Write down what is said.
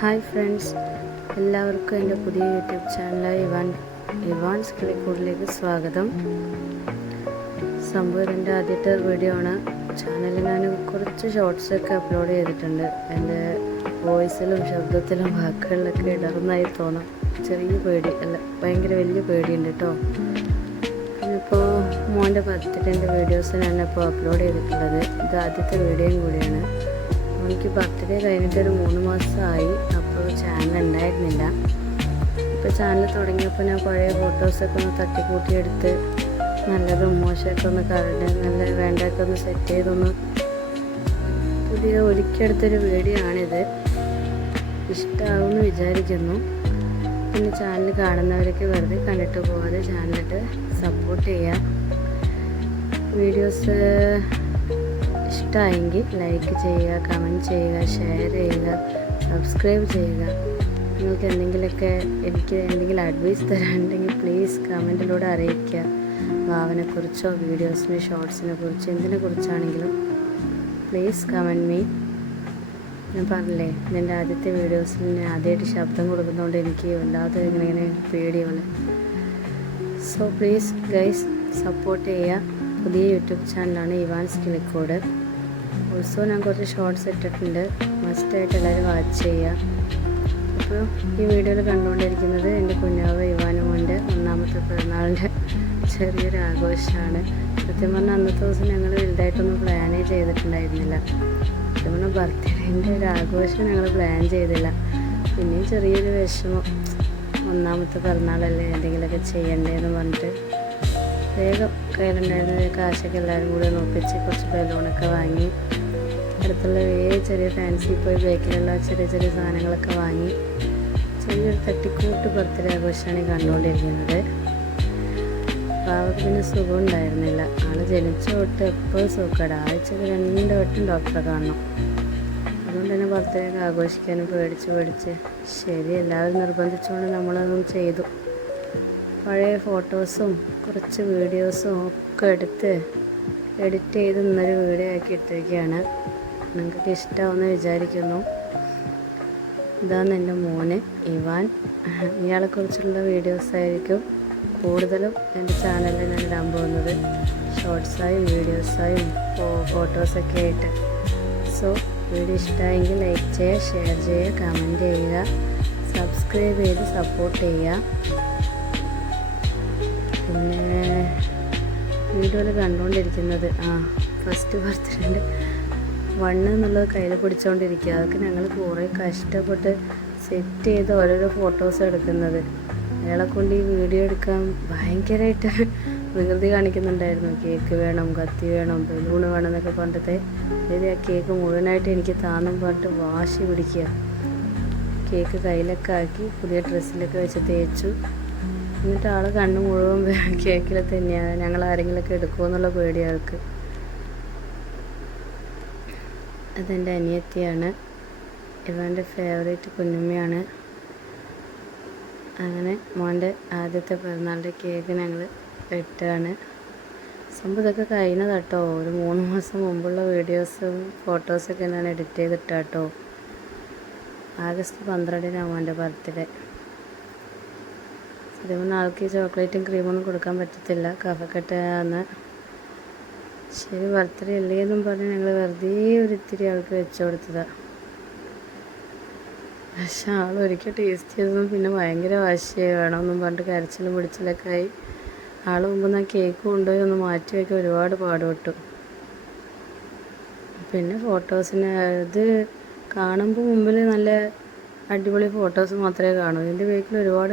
Hi friends, എല്ലാവർക്കും എൻ്റെ പുതിയ യൂട്യൂബ് ചാനലായ ഇവാൻസ് കിളിക്കൂടിലേക്ക് സ്വാഗതം. സംഭവം എൻ്റെ ആദ്യത്തെ വീഡിയോ ആണ്. ചാനലിൽ ഞാൻ കുറച്ച് ഷോർട്സൊക്കെ അപ്ലോഡ് ചെയ്തിട്ടുണ്ട്. എൻ്റെ വോയിസിലും ശബ്ദത്തിലും വാക്കുകളിലൊക്കെ ഇടർന്നായി തോന്നും. ചെറിയ പേടി അല്ല, ഭയങ്കര വലിയ പേടിയുണ്ട് കേട്ടോ. ഇപ്പോൾ മോൻ്റെ ബർത്ത്ഡേൻ്റെ വീഡിയോസ് ഞാനിപ്പോൾ അപ്ലോഡ് ചെയ്തിട്ടുള്ളത്. ഇത് ആദ്യത്തെ വീഡിയോയും കൂടിയാണ്. എനിക്ക് ബർത്ത്ഡേ കഴിഞ്ഞിട്ട് ഒരു 3 മാസമായി. അപ്പോൾ ചാനൽ ഉണ്ടായിരുന്നില്ല. ഇപ്പോൾ ചാനൽ തുടങ്ങിയപ്പോൾ ഞാൻ പഴയ ഫോട്ടോസൊക്കെ ഒന്ന് തട്ടിക്കൂട്ടിയെടുത്ത് നല്ലതും മോശമൊക്കെ ഒന്ന് കറണ്ട് നല്ല വേണ്ടതൊക്കെ ഒന്ന് സെറ്റ് ചെയ്തൊന്ന് പുതിയ ഒരുക്കിയെടുത്തൊരു വീഡിയോ ആണിത്. ഇഷ്ടമാകുമെന്ന് വിചാരിക്കുന്നു. പിന്നെ ചാനൽ കാണുന്നവരൊക്കെ വെറുതെ കണ്ടിട്ട് പോകാതെ ചാനലിട്ട് സപ്പോർട്ട് ചെയ്യുക. വീഡിയോസ് ഇഷ്ടമായെങ്കിൽ ലൈക്ക് ചെയ്യുക, കമൻറ്റ് ചെയ്യുക, ഷെയർ ചെയ്യുക, സബ്സ്ക്രൈബ് ചെയ്യുക. നിങ്ങൾക്ക് എനിക്ക് എന്തെങ്കിലും അഡ്വൈസ് തരാനുണ്ടെങ്കിൽ പ്ലീസ് കമൻറ്റിലൂടെ അറിയിക്കുക. ഭാവനെക്കുറിച്ചോ വീഡിയോസിന് ഷോർട്സിനെ കുറിച്ചോ എന്തിനെ കുറിച്ചാണെങ്കിലും പ്ലീസ് കമൻറ്റ് മീ. ഞാൻ പറഞ്ഞില്ലേ, എൻ്റെ ആദ്യത്തെ വീഡിയോസിൽ ഞാൻ ആദ്യമായിട്ട് ശബ്ദം കൊടുക്കുന്നതുകൊണ്ട് എനിക്ക് വല്ലാതെ ഇങ്ങനെ പേടിയാണ്. സോ പ്ലീസ് ഗൈസ് സപ്പോർട്ട് ചെയ്യുക. പുതിയ യൂട്യൂബ് ചാനലാണ് ഇവാൻസ് കിളിക്കൂട്. ഓൾസോ ഞാൻ കുറച്ച് ഷോർട്സ് ഇട്ടിട്ടുണ്ട്. മസ്റ്റായിട്ട് എല്ലാവരും വാച്ച് ചെയ്യുക. അപ്പോൾ ഈ വീഡിയോയിൽ കണ്ടുകൊണ്ടിരിക്കുന്നത് എൻ്റെ കുഞ്ഞാവ് ഇവാനുമോൻ്റെ 1ാമത്തെ പിറന്നാളിൻ്റെ ചെറിയൊരു ആഘോഷമാണ്. സത്യം പറഞ്ഞാൽ അന്നത്തെ ദിവസം ഞങ്ങൾ വലുതായിട്ടൊന്നും പ്ലാനേ ചെയ്തിട്ടുണ്ടായിരുന്നില്ല. സത്യം പറഞ്ഞാൽ ബർത്ത്ഡേൻ്റെ ഒരു ആഘോഷം ഞങ്ങൾ പ്ലാൻ ചെയ്തില്ല. പിന്നെയും ചെറിയൊരു വിഷമം, 1ാമത്തെ പിറന്നാളല്ലേ എന്തെങ്കിലുമൊക്കെ ചെയ്യണ്ടേന്ന് പറഞ്ഞിട്ട് വേഗം കയ്യിലുണ്ടായിരുന്ന കാശൊക്കെ എല്ലാവരും കൂടെ ഒപ്പിച്ച് കുറച്ച് ബലൂണൊക്കെ വാങ്ങി അടുത്തുള്ള ചെറിയ ഫാൻസി പോയി ബേക്കിലുള്ള ചെറിയ ചെറിയ സാധനങ്ങളൊക്കെ വാങ്ങി ചെറിയൊരു തട്ടിക്കൂട്ട് ബർത്ത്ഡേ ആഘോഷമാണ് കണ്ടുകൊണ്ടിരിക്കുന്നത്. അപ്പോൾ അവർക്ക് പിന്നെ സുഖം ഉണ്ടായിരുന്നില്ല. ആൾ ജനിച്ച തൊട്ട് എപ്പോഴും സുഖമാണ്. ആഴ്ചക്ക് 2 വട്ടം ഡോക്ടറെ കാണണം. അതുകൊണ്ട് തന്നെ ബർത്ത്ഡേ ഒക്കെ ആഘോഷിക്കാനും പേടിച്ച് ശരി എല്ലാവരും നിർബന്ധിച്ചുകൊണ്ട് നമ്മളതൊന്നും ചെയ്തു. പഴയ ഫോട്ടോസും കുറച്ച് വീഡിയോസും ഒക്കെ എടുത്ത് എഡിറ്റ് ചെയ്ത് ഇന്നൊരു വീഡിയോ ആക്കി ഇട്ടിരിക്കുകയാണ്. നിങ്ങൾക്ക് ഇഷ്ടമാവുമെന്ന് വിചാരിക്കുന്നു. ഇതാണ് എൻ്റെ മോന് ഇവാൻ. ഇയാളെക്കുറിച്ചുള്ള വീഡിയോസായിരിക്കും കൂടുതലും എൻ്റെ ചാനലിൽ ഞാൻ ഇടാൻ പോകുന്നത്. ഷോർട്സായും വീഡിയോസായും ഫോട്ടോസൊക്കെ ആയിട്ട്. സോ വീഡിയോ ഇഷ്ടമായെങ്കിൽ ലൈക്ക് ചെയ്യുക, ഷെയർ ചെയ്യുക, കമൻറ്റ് ചെയ്യുക, സബ്സ്ക്രൈബ് ചെയ്ത് സപ്പോർട്ട് ചെയ്യുക. പിന്നെ വീഡിയോയിൽ കണ്ടുകൊണ്ടിരിക്കുന്നത് ഫസ്റ്റ് ബർത്ത്ഡേൻ്റെ 1 എന്നുള്ളത് കയ്യിൽ പിടിച്ചുകൊണ്ടിരിക്കുക. അതൊക്കെ ഞങ്ങൾ കുറേ കഷ്ടപ്പെട്ട് സെറ്റ് ചെയ്ത് ഓരോരോ ഫോട്ടോസ് എടുക്കുന്നത്. അയാളെ കൊണ്ട് ഈ വീഡിയോ എടുക്കാൻ ഭയങ്കരമായിട്ട് വികൃതി കാണിക്കുന്നുണ്ടായിരുന്നു. കേക്ക് വേണം, കത്തി വേണം, ബലൂണ് വേണം എന്നൊക്കെ പറഞ്ഞിട്ട് ആ കേക്ക് മുഴുവനായിട്ട് എനിക്ക് താന്നും പറഞ്ഞിട്ട് വാശി പിടിക്കുക. കേക്ക് കയ്യിലൊക്കെ ആക്കി പുതിയ ഡ്രസ്സിലൊക്കെ വെച്ച് തേച്ചു. എന്നിട്ട് ആൾ കണ്ണ് മുഴുവൻ കേക്കിൽ തന്നെയാണ്. ഞങ്ങൾ ആരെങ്കിലുമൊക്കെ എടുക്കുമോ എന്നുള്ള പേടി ആൾക്ക്. അതെൻ്റെ അനിയത്തിയാണ്. ഇവൻ്റെ ഫേവറേറ്റ് കുഞ്ഞുമ്മയാണ്. അങ്ങനെ മോൻ്റെ ആദ്യത്തെ പിറന്നാളിൻ്റെ കേക്ക് ഞങ്ങൾ വെട്ടാണ്. സംഭവം ഇതൊക്കെ കഴിഞ്ഞതാട്ടോ. ഒരു 3 മാസം മുമ്പുള്ള വീഡിയോസും ഫോട്ടോസൊക്കെ ഞാൻ എഡിറ്റ് ചെയ്തിട്ടാട്ടോ. ആഗസ്റ്റ് 12-നാണ് മോൻ്റെ ബർത്ത്ഡേ. അതുകൊണ്ട് ആൾക്ക് ചോക്ലേറ്റും ക്രീമൊന്നും കൊടുക്കാൻ പറ്റത്തില്ല, കഫക്കെട്ടാന്ന്. ശരി ബർത്ത്ഡേ അല്ലേന്നും പറഞ്ഞ് ഞങ്ങൾ വെറുതെ ഒരിത്തിരി ആൾക്ക് വെച്ചു കൊടുത്തതാണ്. പക്ഷെ ഒരിക്കൽ ടേസ്റ്റ് ചെയ്തതും പിന്നെ ഭയങ്കര വാശിയായി വേണമെന്നും പറഞ്ഞിട്ട് കരച്ചിലും പിടിച്ചിലൊക്കെ ആയി. മുമ്പ് ഞാൻ കേക്ക് കൊണ്ടുപോയി ഒന്ന് മാറ്റി വയ്ക്കാൻ ഒരുപാട് പാടുപെട്ടു. പിന്നെ ഫോട്ടോസിന് ഇത് കാണുമ്പോൾ മുമ്പിൽ നല്ല അടിപൊളി ഫോട്ടോസ് മാത്രമേ കാണൂ. ഇതിൻ്റെ ബേക്കിൽ ഒരുപാട്